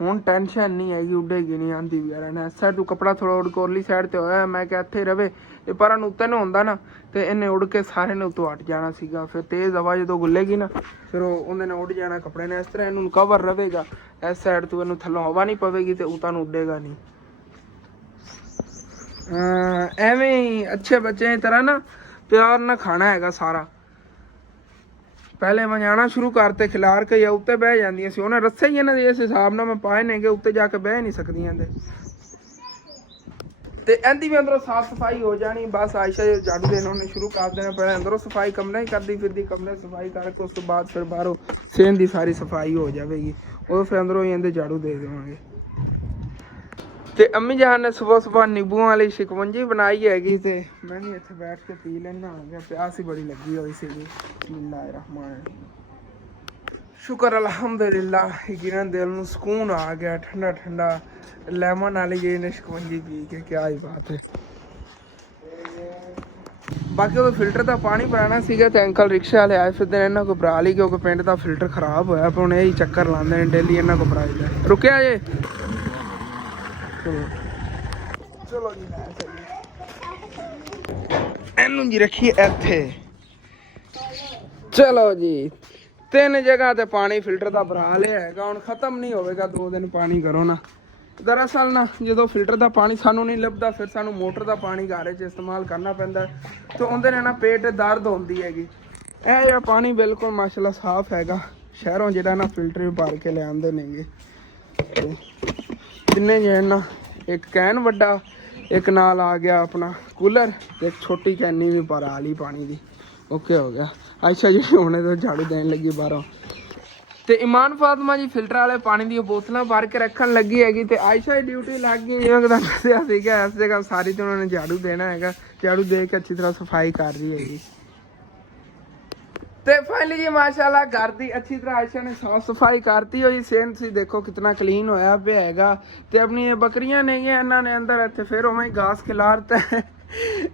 ਹੁਣ ਟੈਨਸ਼ਨ ਨਹੀਂ ਹੈਗੀ, ਉੱਡੇਗੀ ਨਹੀਂ ਆਂਦੀ ਵਗੈਰਾ ਨੇ। ਇਸ ਸਾਈਡ ਤੋਂ ਕੱਪੜਾ ਥੋੜਾ ਉਡਕੋਰਲੀ ਸਾਈਡ ਤੇ ਹੋਇਆ, ਮੈਂ ਕਿਹਾ ਇੱਥੇ ਰਵੇ। ਇਹ ਪਰਾਂ ਨੂੰ ਉੱਤੇ ਨੂੰ ਹੁੰਦਾ ਨਾ ਤੇ ਇਹਨੇ ਉੱਡ ਕੇ ਸਾਰੇ ਨੇ ਉੱਤੋਂ ਹਟ ਜਾਣਾ ਸੀਗਾ। ਫਿਰ ਤੇਜ਼ ਹਵਾ ਜਦੋਂ ਗੁੱਲੇਗੀ ਨਾ ਫਿਰ ਉਹਦੇ ਨਾਲ ਉੱਡ ਜਾਣਾ ਕੱਪੜੇ ਨੇ। ਇਸ ਤਰ੍ਹਾਂ ਇਹਨੂੰ ਕਵਰ ਰਵੇਗਾ, ਇਸ ਸਾਈਡ ਤੋਂ ਇਹਨੂੰ ਥੱਲੋਂ ਹਵਾ ਨਹੀਂ ਪਵੇਗੀ ਤੇ ਉਤਾਂ ਨੂੰ ਉੱਡੇਗਾ ਨਹੀਂ। ਐਵੇਂ ਹੀ ਅੱਛੇ ਬੱਚੇ ਦੀ ਤਰ੍ਹਾਂ ਨਾ ਪਿਆਰ ਨਾਲ ਖਾਣਾ ਹੈਗਾ ਸਾਰਾ। ਪਹਿਲੇ ਵਜਾਣਾ ਸ਼ੁਰੂ ਕਰਤੇ ਖਿਲਾਰ ਕੇ, ਜਾਂ ਉੱਤੇ ਬਹਿ ਜਾਂਦੀਆਂ ਸੀ। ਉਹਨੇ ਰੱਸੇ ਹੀ ਇਹਨਾਂ ਦੇ ਇਸ ਹਿਸਾਬ ਨਾਲ ਮੈਂ ਪਾਏ ਨੇ ਕਿ ਉੱਤੇ ਜਾ ਕੇ ਬਹਿ ਨਹੀਂ ਸਕਦੀਆਂ ਇਹਦੇ। ਤੇ ਇਹਦੀ ਵੀ ਅੰਦਰੋਂ ਸਾਫ਼ ਸਫਾਈ ਹੋ ਜਾਣੀ। ਬਸ ਆਇਸ਼ਾ ਝਾੜੂ ਦੇਣਾ ਉਹਨੇ ਸ਼ੁਰੂ ਕਰ ਦੇਣਾ। ਪਹਿਲੇ ਅੰਦਰੋਂ ਸਫਾਈ ਕਮਰੇ ਹੀ ਕਰਦੀ ਫਿਰਦੀ, ਕਮਰੇ ਸਫਾਈ ਕਰਕੇ ਉਸ ਤੋਂ ਬਾਅਦ ਫਿਰ ਬਾਹਰੋਂ ਸੇਨ ਦੀ ਸਾਰੀ ਸਫਾਈ ਹੋ ਜਾਵੇਗੀ। ਉਹ ਫਿਰ ਅੰਦਰੋਂ ਹੀ ਇਹਦੇ ਝਾੜੂ ਦੇ ਦੇਵਾਂਗੇ। ਤੇ ਅੰਮੀ ਜਾਨ ਨੇ ਸੁਬਹ ਨਿੰਬੂਆਂ ਵਾਲੀ ਸ਼ਿਕੰਜੀ ਬਣਾਈ ਹੈਗੀ ਤੇ ਮੈਂ ਵੀ ਇੱਥੇ ਬੈਠ ਕੇ ਪੀ ਲੈਣਾ ਆ ਗਿਆ। ਪਿਆਸ ਹੀ ਬੜੀ ਲੱਗੀ ਹੋਈ ਸੀਗੀ। ਬਿਸਮਿल्लाहिर्रहमान, ਸ਼ੁਕਰ ਅਲਹਮਦੁਲਿल्लाह, ਯਕੀਨਨ ਦਿਲ ਨੂੰ ਸਕੂਨ ਆ ਗਿਆ। ਠੰਡਾ ਠੰਡਾ ਲੈਮਨ ਵਾਲੀ ਇਹ ਸ਼ਿਕੰਜੀ ਪੀ ਕੇ ਕਿਆ ਹੀ ਬਾਤ ਹੈ। ਬਾਕੀ ਉਹ ਫਿਲਟਰ ਦਾ ਪਾਣੀ ਭਰਾਣਾ ਸੀਗਾ ਤੇ ਅੰਕਲ ਰਿਕਸ਼ਾ ਵਾਲੇ ਆਏ ਫਿਰਦੇ ਨੇ, ਇਹਨਾਂ ਕੋਲ ਭਰਾ ਲਈ ਕਿਉਂਕਿ ਪਿੰਡ ਦਾ ਫਿਲਟਰ ਖਰਾਬ ਹੋਇਆ। ਪਰ ਹੁਣ ਇਹ ਹੀ ਚੱਕਰ ਲਾਉਂਦੇ ਨੇ ਡੇਲੀ, ਇਹਨਾਂ ਕੋਲ ਭਰਾਈਦਾ। ਰੁਕਿਆ ਜੇ ਚਲੋ ਜੀ ਮੈਂ ਸਹੀ ਇਹਨੂੰ ਜੀ ਰੱਖੀ ਇੱਥੇ। ਚਲੋ ਜੀ 3 ਜਗ੍ਹਾ ਤੇ ਪਾਣੀ ਫਿਲਟਰ ਦਾ ਭਰਾ ਲਿਆ ਹੈਗਾ, ਹੁਣ ਖਤਮ ਨਹੀਂ ਹੋਵੇਗਾ 2 ਦਿਨ ਪਾਣੀ ਕਰੋ ਨਾ। ਦਰਅਸਲ ਨਾ ਜਦੋਂ ਫਿਲਟਰ ਦਾ ਪਾਣੀ ਸਾਨੂੰ ਨਹੀਂ ਲੱਭਦਾ ਫਿਰ ਸਾਨੂੰ ਮੋਟਰ ਦਾ ਪਾਣੀ ਘਰ 'ਚ ਇਸਤੇਮਾਲ ਕਰਨਾ ਪੈਂਦਾ ਤੇ ਉਹਦੇ ਨਾਲ ਨਾ ਪੇਟ ਦਰਦ ਹੁੰਦੀ ਹੈਗੀ। ਇਹ ਜਿਹਾ ਪਾਣੀ ਬਿਲਕੁਲ ਮਾਸ਼ਾਅੱਲਾ ਸਾਫ਼ ਹੈਗਾ, ਸ਼ਹਿਰੋਂ ਜਿਹੜਾ ਨਾ ਫਿਲਟਰ ਭਰ ਕੇ ਲੈ ਆਉਂਦੇ ਨੇਗੇ। ਤਿੰਨੇ ਜਿਹੜੇ ਨਾ ਇੱਕ ਕੈਨ ਵੱਡਾ, ਇੱਕ ਨਾਲ ਆ ਗਿਆ ਆਪਣਾ ਕੂਲਰ ਤੇ ਇੱਕ ਛੋਟੀ ਕੈਨੀ ਵੀ ਭਰਾ ਲਈ ਪਾਣੀ ਦੀ। ਓਕੇ ਹੋ ਗਿਆ। ਆਇਸ਼ਾ ਜਿਹੜੀ ਹੁਣੇ ਤੋਂ ਝਾੜੂ ਦੇਣ ਲੱਗੀ ਬਾਹਰੋਂ ਤੇ ਇਮਾਨ ਫਾਤਮਾ ਜੀ ਫਿਲਟਰ ਵਾਲੇ ਪਾਣੀ ਦੀਆਂ ਬੋਤਲਾਂ ਭਰ ਕੇ ਰੱਖਣ ਲੱਗੀ ਹੈਗੀ ਤੇ ਆਇਸ਼ਾ ਦੀ ਡਿਊਟੀ ਲੱਗ ਗਈ ਜਿਵੇਂ ਕਿ ਦੱਸਿਆ ਸੀਗਾ। ਇਸ ਜਗ੍ਹਾ ਸਾਰੀ ਤੇ ਉਹਨਾਂ ਨੇ ਝਾੜੂ ਦੇਣਾ ਹੈਗਾ, ਝਾੜੂ ਦੇ ਕੇ ਅੱਛੀ ਤਰ੍ਹਾਂ ਸਫਾਈ ਕਰ ਰਹੀ ਹੈਗੀ। ਤੇ ਫਾਈਨਲੀ ਜੀ ਮਾਸ਼ਾਅੱਲਾ ਘਰ ਦੀ ਅੱਛੀ ਤਰ੍ਹਾਂ ਆਇਸ਼ਾ ਨੇ ਸਾਫ ਸਫਾਈ ਕਰਤੀ ਹੋਈ। ਸੇਨ ਸੀ ਦੇਖੋ ਕਿਤਨਾ ਕਲੀਨ ਹੋਇਆ ਪਿਆ ਹੈਗਾ। ਤੇ ਆਪਣੀਆਂ ਬੱਕਰੀਆਂ ਨੇਗੀਆਂ ਇਹਨਾਂ ਨੇ ਅੰਦਰ ਇੱਥੇ ਫਿਰ ਉਵੇਂ ਹੀ ਘਾਸ ਖਿਲਾਰਤਾ।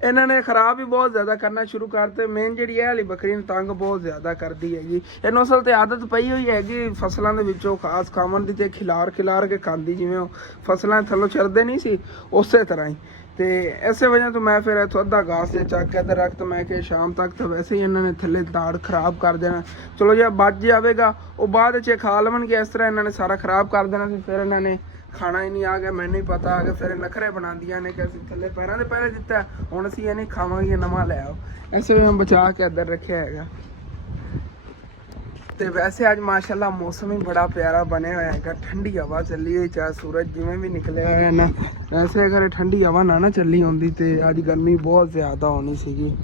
ਇਹਨਾਂ ਨੇ ਖਰਾਬ ਹੀ ਬਹੁਤ ਜ਼ਿਆਦਾ ਕਰਨਾ ਸ਼ੁਰੂ ਕਰਤੇ। ਮੇਨ ਜਿਹੜੀ ਇਹ ਵਾਲੀ ਬੱਕਰੀ ਨੂੰ ਤੰਗ ਬਹੁਤ ਜ਼ਿਆਦਾ ਕਰਦੀ ਹੈਗੀ। ਇਹਨੂੰ ਅਸਲ ਤੇ ਆਦਤ ਪਈ ਹੋਈ ਹੈਗੀ ਫਸਲਾਂ ਦੇ ਵਿੱਚੋਂ ਖਾਸ ਖਾਵਣ ਦੀ ਤੇ ਖਿਲਾਰ ਕੇ ਖਾਂਦੀ, ਜਿਵੇਂ ਉਹ ਫਸਲਾਂ ਥੱਲੋਂ ਚਰਦੇ ਨਹੀਂ ਸੀ ਉਸੇ ਤਰ੍ਹਾਂ ਹੀ। ਤੇ ਇਸੇ ਵਜ੍ਹਾ ਤੋਂ ਮੈਂ ਫਿਰ ਇੱਥੋਂ ਅੱਧਾ ਘਾਸ ਤੇ ਚੱਕ ਕੇ ਇੱਧਰ ਰੱਖ, ਮੈਂ ਕਿ ਸ਼ਾਮ ਤੱਕ ਤਾਂ ਵੈਸੇ ਹੀ ਇਹਨਾਂ ਨੇ ਥੱਲੇ ਤਾੜ ਖਰਾਬ ਕਰ ਦੇਣਾ। ਚਲੋ ਜੇ ਬਚ ਜਾਵੇਗਾ ਉਹ ਬਾਅਦ 'ਚ ਖਾ ਲਵਣਗੇ। ਇਸ ਤਰ੍ਹਾਂ ਇਹਨਾਂ ਨੇ ਸਾਰਾ ਖਰਾਬ ਕਰ ਦੇਣਾ ਸੀ। ਫਿਰ ਇਹਨਾਂ ਨੇ ਖਾਣਾ ਹੀ ਨਹੀਂ, ਆ ਗਿਆ ਮੈਨੂੰ ਹੀ ਪਤਾ ਆ ਗਿਆ। ਫਿਰ ਨਖਰੇ ਬਣਾਉਂਦੀਆਂ ਨੇ ਕਿ ਅਸੀਂ ਥੱਲੇ ਪੈਰਾਂ ਦੇ ਪਹਿਲੇ ਦਿੱਤਾ, ਹੁਣ ਅਸੀਂ ਇਹ ਨਹੀਂ ਖਾਵਾਂਗੇ, ਨਵਾਂ ਲੈ ਆਓ। ਐਸੇ ਮੈਂ ਬਚਾ ਕੇ ਇੱਧਰ ਰੱਖਿਆ ਹੈਗਾ। ਤੇ ਵੈਸੇ ਅੱਜ ਮਾਸ਼ਾਅੱਲਾ ਮੌਸਮ ਹੀ ਬੜਾ ਪਿਆਰਾ ਬਣਿਆ ਹੋਇਆ ਹੈਗਾ, ਠੰਡੀ ਹਵਾ ਚੱਲੀ ਹੋਈ, ਚਾਹੇ ਸੂਰਜ ਜਿਵੇਂ ਵੀ ਨਿਕਲਿਆ ਹੋਇਆ ਨਾ। ਵੈਸੇ ਅਗਰ ਠੰਡੀ ਹਵਾ ਨਾ ਚੱਲੀ ਹੁੰਦੀ ਤੇ ਅੱਜ ਗਰਮੀ ਬਹੁਤ ਜ਼ਿਆਦਾ ਹੋਣੀ ਸੀਗੀ।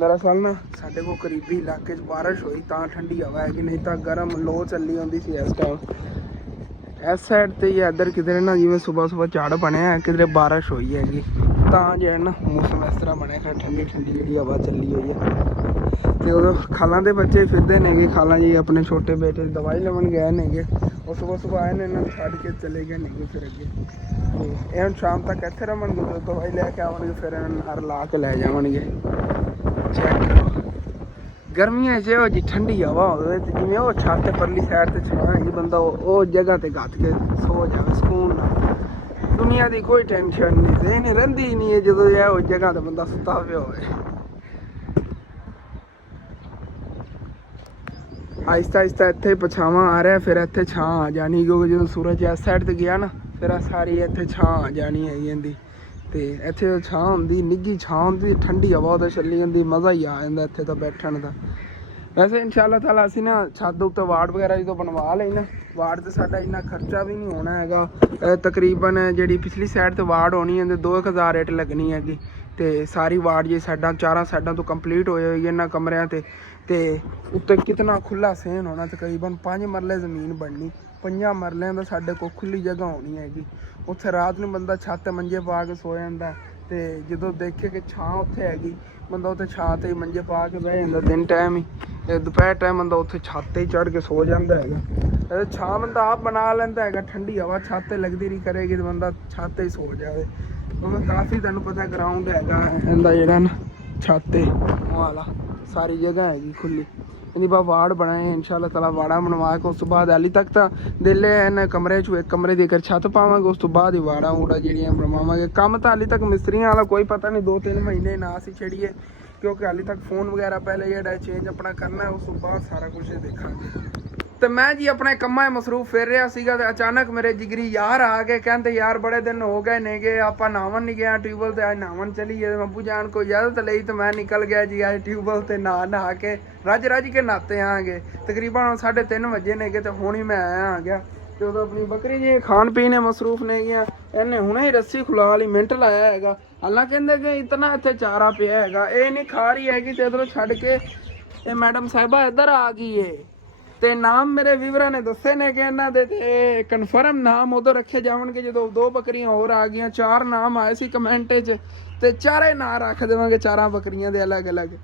ਦਰਅਸਲ ਨਾ ਸਾਡੇ ਕੋਲ ਕਰੀਬੀ ਇਲਾਕੇ 'ਚ ਬਾਰਿਸ਼ ਹੋਈ ਤਾਂ ਠੰਡੀ ਹਵਾ ਹੈਗੀ, ਨਹੀਂ ਤਾਂ ਗਰਮ ਲੋ ਚੱਲੀ ਹੁੰਦੀ ਸੀ ਇਸ ਟਾਈਮ। ਇਸ ਸਾਈਡ ਤੇ ਹੀ ਇੱਧਰ ਕਿਧਰੇ ਨਾ ਜਿਵੇਂ ਸੁਬਹ ਝਾੜ ਬਣਿਆ, ਕਿਧਰੇ ਬਾਰਿਸ਼ ਹੋਈ ਹੈਗੀ ਤਾਂ ਜਿਹੜਾ ਨਾ ਮੌਸਮ ਇਸ ਤਰ੍ਹਾਂ ਬਣਿਆ ਕਿ ਠੰਡੀ ਜਿਹੜੀ ਹਵਾ ਚੱਲੀ ਹੋਈ ਹੈ। ਤੇ ਉਦੋਂ ਖਾਲਾਂ ਦੇ ਬੱਚੇ ਫਿਰਦੇ ਨੇਗੇ, ਖਾਲਾਂ ਜੀ ਆਪਣੇ ਛੋਟੇ ਬੇਟੇ ਦੀ ਦਵਾਈ ਲਵਣ ਗਏ ਨੇਗੇ। ਉਹ ਸੁਬਹ ਆਏ ਨੇ, ਇਹਨਾਂ ਨੂੰ ਛੱਡ ਕੇ ਚਲੇ ਗਏ ਨੇਗੇ ਫਿਰ ਅੱਗੇ। ਤੇ ਇਹ ਹੁਣ ਸ਼ਾਮ ਤੱਕ ਇੱਥੇ ਰਵਣਗੇ, ਜਦੋਂ ਦਵਾਈ ਲੈ ਕੇ ਆਉਣਗੇ ਫਿਰ ਇਹਨਾਂ ਨੂੰ ਨਰ ਲਾ ਕੇ ਲੈ ਜਾਵਣਗੇ। ਚੈੱਕ ਕਰੋ ਗਰਮੀਆਂ 'ਚ ਇਹੋ ਜਿਹੀ ਠੰਡੀ ਹਵਾ ਹੋਵੇ ਤੇ ਜਿਵੇਂ ਉਹ ਛੱਤ ਤੇ ਪਰਲੀ ਸਾਈਡ ਤੇ ਛਾਂ ਹੈਗੀ, ਬੰਦਾ ਉਹ ਜਗ੍ਹਾ ਤੇ ਗੱਤ ਕੇ ਸੋ ਜਾਵੇ ਸਕੂਨ ਨਾਲ। ਦੁਨੀਆ ਦੀ ਕੋਈ ਟੈਨਸ਼ਨ ਨਹੀਂ ਰਹਿੰਦੀ ਨਹੀਂ ਹੈ ਜਦੋਂ ਇਹ ਉਹ ਜਗ੍ਹਾ ਤੇ ਬੰਦਾ ਸੁੱਤਾ ਪਿਆ ਹੋਵੇ। ਆਹਿਸਤਾ ਇੱਥੇ ਪਛਾਵਾਂ ਆ ਰਿਹਾ, ਫਿਰ ਇੱਥੇ ਛਾਂ ਆ ਜਾਣੀ, ਕਿਉਂਕਿ ਜਦੋਂ ਸੂਰਜ ਇਸ ਸਾਈਡ ਤੇ ਗਿਆ ਨਾ ਫਿਰ ਸਾਰੀ ਇੱਥੇ ਛਾਂ ਆ ਜਾਣੀ ਹੈਗੀ ਇਹਦੀ। ਤੇ ਇੱਥੇ ਛਾਂ ਹੁੰਦੀ, ਨਿੱਘੀ ਛਾਂ ਹੁੰਦੀ, ਠੰਡੀ ਹਵਾ ਉਹਦੇ ਚੱਲੀ ਜਾਂਦੀ, ਮਜ਼ਾ ਹੀ ਆ ਜਾਂਦਾ ਇੱਥੇ ਤਾਂ ਬੈਠਣ ਦਾ। ਵੈਸੇ ਇਨਸ਼ਾਅੱਲਾ ਤਾਲਾ ਅਸੀਂ ਨਾ ਛੱਤ ਉੱਤੇ ਵਾਰਡ ਵਗੈਰਾ ਜਦੋਂ ਬਣਵਾ ਲਈ ਨਾ, ਵਾਰਡ ਤੇ ਸਾਡਾ ਇੰਨਾ ਖਰਚਾ ਵੀ ਨਹੀਂ ਹੋਣਾ ਹੈਗਾ। ਤਕਰੀਬਨ ਜਿਹੜੀ ਪਿਛਲੀ ਸਾਈਡ ਤੇ ਵਾਰਡ ਹੋਣੀ ਹੈ 2000 ਰੇਟ ਲੱਗਣੀ ਹੈਗੀ। ਤੇ ਸਾਰੀ ਵਾਰਡ ਜੀ ਸਾਡਾ 4 ਸਾਈਡਾਂ ਤੋਂ ਕੰਪਲੀਟ ਹੋਈ ਹੋਈ ਇਹਨਾਂ ਕਮਰਿਆਂ ਤੇ ਉੱਤੇ ਕਿਤਨਾ ਖੁੱਲਾ ਸੇਨ ਹੋਣਾ, ਤਕਰੀਬਨ 5 ਮਰਲੇ ਜ਼ਮੀਨ ਬਣਨੀ। 5 ਮਰਲਿਆਂ ਦਾ ਸਾਡੇ ਕੋਲ ਖੁੱਲੀ ਜਗ੍ਹਾ ਹੋਣੀ ਹੈਗੀ। ਉੱਥੇ ਰਾਤ ਨੂੰ ਬੰਦਾ ਛੱਤ ਤੇ ਮੰਜੇ ਪਾ ਕੇ ਸੋ ਜਾਂਦਾ ਤੇ ਜਦੋਂ ਦੇਖੇ ਕਿ ਛਾਂ ਉੱਥੇ ਹੈਗੀ ਬੰਦਾ ਉੱਥੇ ਛਾਂ ਤੇ ਮੰਜੇ ਪਾ ਕੇ ਬਹਿ ਜਾਂਦਾ। ਦਿਨ ਟਾਈਮ ਹੀ ਦੁਪਹਿਰ ਟਾਈਮ ਬੰਦਾ ਉੱਥੇ ਛੱਤ ਤੇ ਹੀ ਚੜ੍ਹ ਕੇ ਸੋ ਜਾਂਦਾ ਹੈਗਾ। ਛਾਂ ਬੰਦਾ ਆਪ ਬਣਾ ਲੈਂਦਾ ਹੈਗਾ, ਠੰਡੀ ਹਵਾ ਛੱਤ ਤੇ ਲੱਗਦੀ ਨਹੀਂ ਕਰੇਗੀ ਤੇ ਬੰਦਾ ਛੱਤ ਤੇ ਹੀ ਸੋ ਜਾਵੇ। ਕਿਉਂਕਿ ਕਾਫੀ ਤੁਹਾਨੂੰ ਪਤਾ ਗਰਾਊਂਡ ਹੈਗਾ ਇਹਦਾ ਜਿਹੜਾ ਨਾ ਛੱਤ ਤੇ ਵਾਲਾ ਸਾਰੀ ਜਗ੍ਹਾ ਹੈਗੀ ਖੁੱਲੀ। ਇਹਦੀ ਬਾ ਵਾਰਡ ਬਣਾਏ ਇਨਸ਼ਾਅੱਲਾ ਤਾਲਾ, ਵਾੜਾ ਬਣਵਾ ਕੇ ਉਸ ਤੋਂ ਬਾਅਦ ਹਾਲੀ ਤੱਕ ਤਾਂ ਦਿਲ ਇਹਨਾਂ ਕਮਰੇ 'ਚ ਇੱਕ ਕਮਰੇ ਦੀ ਅਗਰ ਛੱਤ ਪਾਵਾਂਗੇ ਉਸ ਤੋਂ ਬਾਅਦ ਹੀ ਵਾੜਾ ਜਿਹੜੀਆਂ ਬਣਵਾਵਾਂਗੇ। ਕੰਮ ਤਾਂ ਹਾਲੀ ਤੱਕ ਮਿਸਤਰੀਆਂ ਵਾਲਾ ਕੋਈ ਪਤਾ ਨਹੀਂ, 2-3 ਮਹੀਨੇ ਨਾ ਅਸੀਂ ਛੇੜੀਏ ਕਿਉਂਕਿ ਹਾਲੀ ਤੱਕ ਫੋਨ ਵਗੈਰਾ ਪਹਿਲੇ ਜਿਹੜਾ ਚੇਂਜ ਆਪਣਾ ਕਰਨਾ, ਉਸ ਤੋਂ ਬਾਅਦ ਸਾਰਾ ਕੁਝ ਦੇਖਾਂਗੇ। ਤੇ ਮੈਂ ਜੀ ਆਪਣੇ ਕੰਮਾਂ 'ਚ ਮਸਰੂਫ ਫਿਰ ਰਿਹਾ ਸੀਗਾ ਤੇ ਅਚਾਨਕ ਮੇਰੇ ਜਿਗਰੀ ਯਾਰ ਆ ਗਏ, ਕਹਿੰਦੇ ਯਾਰ ਬੜੇ ਦਿਨ ਹੋ ਗਏ ਨੇਗੇ ਆਪਾਂ ਨਹਾਵਣ ਨਹੀਂ ਗਿਆ ਟਿਊਬਵੈਲ ਤੇ, ਅੱਜ ਨਹਾਵਣ ਚਲੀਏ। ਅੱਬੂ ਜਾਨ ਕੋਈ ਇਜਾਜ਼ਤ ਲਈ ਤੇ ਮੈਂ ਨਿਕਲ ਗਿਆ ਜੀ ਅੱਜ ਟਿਊਬਵੈਲ ਤੇ ਨਹਾ ਕੇ ਰੱਜ ਕੇ ਨਹਾਤੇ ਆਂਗੇ। ਤਕਰੀਬਨ 3:30 ਵਜੇ ਨੇਗੇ ਤੇ ਹੁਣ ਹੀ ਮੈਂ ਆ ਗਿਆ। ਤੇ ਉਦੋਂ ਆਪਣੀ ਬੱਕਰੀ ਜੀ ਖਾਣ ਪੀਣ ਮਸਰੂਫ ਨੇਗੀਆਂ, ਇਹਨੇ ਹੁਣੇ ਹੀ ਰੱਸੀ ਖੁਲਾ ਲਈ, ਮਿੰਟ ਲਾਇਆ ਹੈਗਾ। ਹਾਲਾਂ ਕਹਿੰਦੇ ਕਿ ਇਤਨਾ ਇੱਥੇ ਚਾਰਾ ਪਿਆ ਹੈਗਾ, ਇਹ ਨਹੀਂ ਖਾ ਰਹੀ ਹੈਗੀ ਤੇ ਇੱਧਰੋਂ ਛੱਡ ਕੇ ਇਹ ਮੈਡਮ ਸਾਹਿਬਾ ਇੱਧਰ ਆ ਗਈ ਏ। ਤੇ ਨਾਮ ਮੇਰੇ ਵੀਵਰਾਂ ਨੇ ਦੱਸੇ ਨੇ ਕਿ ਇਹਨਾਂ ਦੇ ਤੇ ਕਨਫਰਮ ਨਾਮ ਉਦੋਂ ਰੱਖੇ ਜਾਵਣਗੇ ਜਦੋਂ 2 ਬੱਕਰੀਆਂ ਹੋਰ ਆ ਗਈਆਂ। 4 ਨਾਮ ਆਏ ਸੀ ਕਮੈਂਟ 'ਚ ਤੇ ਚਾਰੇ ਨਾਂ ਰੱਖ ਦੇਵਾਂਗੇ 4 ਬੱਕਰੀਆਂ ਦੇ ਅਲੱਗ-ਅਲੱਗ।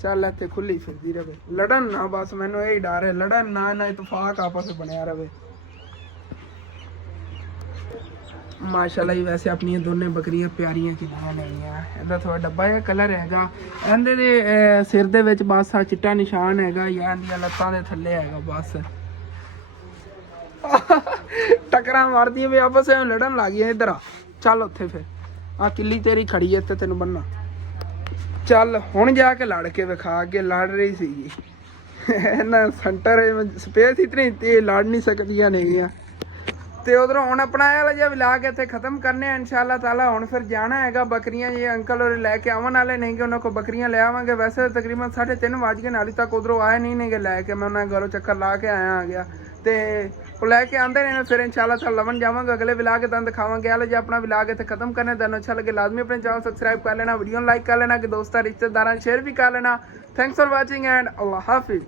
ਚੱਲ ਇੱਥੇ ਖੁੱਲੀ ਫਿਰਦੀ ਰਵੇ, ਲੜਨ ਨਾ, ਬਸ ਮੈਨੂੰ ਇਹੀ ਡਰ ਹੈ, ਲੜਨ ਨਾ ਇਤਫਾਕ ਆਪਸ ਵਿੱਚ ਬਣਿਆ ਰਵੇ। ਮਾਸ਼ਾਅੱਲਾ ਜੀ ਵੈਸੇ ਆਪਣੀਆਂ ਦੋਨੇ ਬੱਕਰੀਆਂ ਪਿਆਰੀਆਂ ਕਿੰਨੀਆਂ ਨੇਗੀਆਂ। ਇਹਦਾ ਥੋੜਾ ਡੱਬਾ ਜਿਹਾ ਕਲਰ ਹੈਗਾ, ਇਹਦੇ ਦੇ ਸਿਰ ਦੇ ਵਿੱਚ ਬਸ ਆ ਚਿੱਟਾ ਨਿਸ਼ਾਨ ਹੈਗਾ ਜਾਂ ਇਹਦੀਆਂ ਲੱਤਾਂ ਦੇ ਥੱਲੇ ਹੈਗਾ ਬਸ। ਟੱਕਰਾਂ ਮਾਰਦੀਆਂ ਵੀ ਆਪਸ ਵਿੱਚ ਲੜਨ ਲੱਗ ਗਈਆਂ। ਇੱਧਰ ਆ ਚੱਲ ਉੱਥੇ ਫਿਰ ਆ ਕਿੱਲੀ ਤੇਰੀ ਖੜੀ ਐ ਇੱਥੇ ਤੈਨੂੰ ਬੰਨਾ। ਚੱਲ ਹੁਣ ਜਾ ਕੇ ਲੜ ਕੇ ਵਿਖਾ, ਅੱਗੇ ਲੜ ਰਹੀ ਸੀਗੀ ਇਹਨਾਂ ਸੈਂਟਰ ਸਪੇਸ ਇਤਨੀ ਤੇ ਲੜ ਨਹੀਂ ਸਕਦੀਆਂ ਨੇਗੀਆਂ। ਤੇ ਉਧਰੋਂ ਹੁਣ ਆਪਣਾ ਇਹ ਵਾਲਾ ਜਿਹਾ ਵਲੌਗ ਇੱਥੇ ਖਤਮ ਕਰਨੇ ਆ ਇਨਸ਼ਾਅੱਲਾ ਤਾਲਾ। ਹੁਣ ਫਿਰ ਜਾਣਾ ਹੈਗਾ ਬੱਕਰੀਆਂ ਜੇ ਅੰਕਲ ਔਰ ਲੈ ਕੇ ਆਉਣ ਵਾਲੇ ਨੇਗੇ, ਉਹਨਾਂ ਕੋਲ ਬੱਕਰੀਆਂ ਲੈ ਆਵਾਂਗੇ। ਵੈਸੇ ਤਕਰੀਬਨ 3:30 ਵੱਜ ਗਏ, ਹਾਲੇ ਤੱਕ ਉਧਰੋਂ ਆਏ ਨਹੀਂ ਨੇਗੇ ਲੈ ਕੇ। ਮੈਂ ਉਹਨਾਂ ਘਰੋਂ ਚੱਕਰ ਲਾ ਕੇ ਆਇਆ ਆ ਗਿਆ ਤੇ ਉਹ ਲੈ ਕੇ ਆਉਂਦੇ ਨੇ ਫਿਰ ਇਨਸ਼ਾਅੱਲਾ ਤਾਲਾ ਲਵਣ ਜਾਵਾਂਗੇ। ਅਗਲੇ ਵਲੌਗ ਤੁਹਾਨੂੰ ਦਿਖਾਵਾਂਗੇ। ਹਾਲੇ ਜੇ ਆਪਣਾ ਵਲੌਗ ਇੱਥੇ ਖਤਮ ਕਰਨੇ ਤੁਹਾਨੂੰ ਅੱਛਾ ਲੱਗੇ ਲਾਜ਼ਮੀ ਆਪਣੇ ਚੈਨਲ ਸਬਸਕ੍ਰਾਈਬ ਕਰ ਲੈਣਾ, ਵੀਡੀਓ ਨੂੰ ਲਾਈਕ ਕਰ ਲੈਣਾ, ਕਿ ਦੋਸਤਾਂ ਰਿਸ਼ਤੇਦਾਰਾਂ ਸ਼ੇਅਰ ਵੀ ਕਰ ਲੈਣਾ। ਥੈਂक्स फॉर वाचिंग एंड अल्लाह हाफिज़।